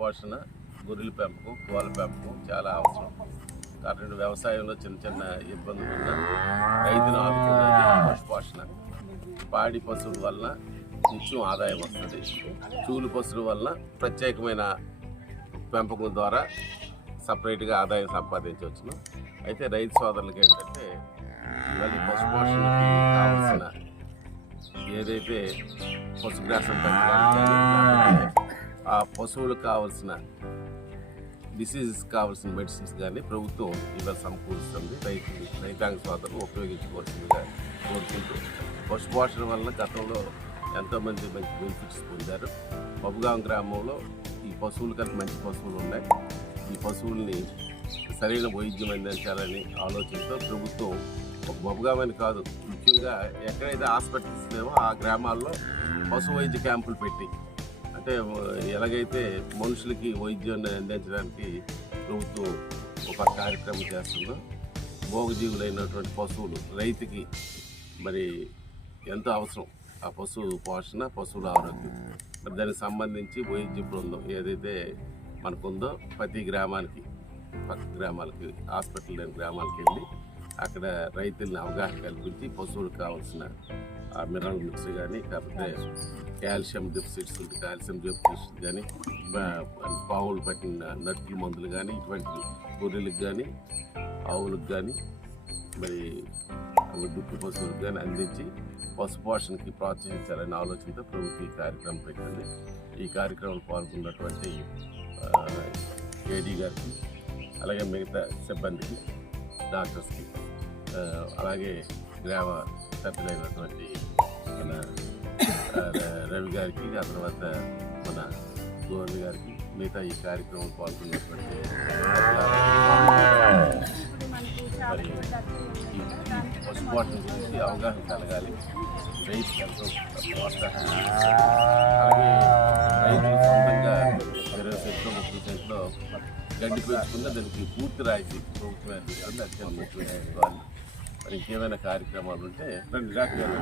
పశుపోషణ గొర్రెల పెంపకం కోళ్ళ పెంపకం చాలా అవసరం. కాబట్టి వ్యవసాయంలో చిన్న చిన్న ఇబ్బందులు ఉన్న రైతును ఆదుకునేది పశుపోషణ పాడి పశువుల వలన నిత్యం ఆదాయం వస్తుంది. చూలు పశువుల వలన ప్రత్యేకమైన పెంపకం ద్వారా సపరేట్గా ఆదాయం సంపాదించవచ్చును. అయితే రైతు సోదరులకి ఏంటంటే ఇవాళ ఈ పశుపోషణకి కావాల్సిన ఏదైతే పశుగ్రాసం పెంచడానికి ఆ పశువులకు కావాల్సిన డిసీజెస్ కావాల్సిన మెడిసిన్స్ కానీ ప్రభుత్వం ఇవాళ సమకూరుస్తుంది. రైతు రైతాంగ సోదరులు ఉపయోగించుకోవాల్సిందిగా కోరుకుంటూ పశుపోషణ వలన గతంలో ఎంతోమంది మంచి బెనిఫిట్స్ పొందారు. బబుగాం గ్రామంలో ఈ పశువులు కంటే మంచి పశువులు ఉన్నాయి. ఈ పశువుల్ని సరైన వైద్యం అందించాలని ఆలోచనతో ప్రభుత్వం ఒక బబుగామని కాదు ముఖ్యంగా ఎక్కడైతే హాస్పిటల్స్ లేవో ఆ గ్రామాల్లో పశు వైద్య క్యాంపులు పెట్టి అంటే ఎలాగైతే మనుషులకి వైద్యాన్ని అందించడానికి ప్రభుత్వం ఒక కార్యక్రమం చేస్తుందో భోగజీవులైనటువంటి పశువులు రైతుకి మరి ఎంతో అవసరం? ఆ పశువు పోషణ పశువుల ఆరోగ్యం. మరి దానికి సంబంధించి వైద్య బృందం ఏదైతే మనకుందో ప్రతి గ్రామానికి పక్క గ్రామాలకి హాస్పిటల్ లేని గ్రామాలకి వెళ్ళి అక్కడ రైతుల్ని అవగాహన కల్పించి పశువులకు కావాల్సిన ఆ మినరల్ మిక్స్ కానీ కాకపోతే కాల్షియం డెఫిసిట్స్ ఉంటే కాల్షియం డెఫిసిట్స్ కానీ పావులు పట్టిన నట్లు మందులు కానీ ఇటువంటి గొర్రెలకు కానీ ఆవులకు కానీ మరి దుక్కి పశువులకు కానీ అందించి పశుపోషణకి ప్రోత్సహించాలనే ఆలోచనతో ప్రభుత్వం ఈ కార్యక్రమం పెట్టింది. ఈ కార్యక్రమంలో పాల్గొన్నటువంటి ఏడీ గారికి అలాగే మిగతా సిబ్బందికి డాక్టర్స్కి అలాగే గ్రామ పెద్దలైనటువంటి మన రవి గారికి ఆ తర్వాత మన గోర్ని గారికి మిగతా ఈ కార్యక్రమం పాల్గొన్నటువంటి మరి గురించి అవగాహన కలగాలి. రైతుకి ఎంతో ప్రోత్సాహం. అలాగే రైతులు సొంతంగా ఇరవై సెంట్లో ముప్పై సెంట్లో గడ్డి పెంచుకున్న దానికి పూర్తి రాయితీ. ప్రభుత్వం అందిస్తుంది ముఖ్యమైన మరి ఇంకేమైనా కార్యక్రమాలు ఉంటే రండి డాక్టర్ గారు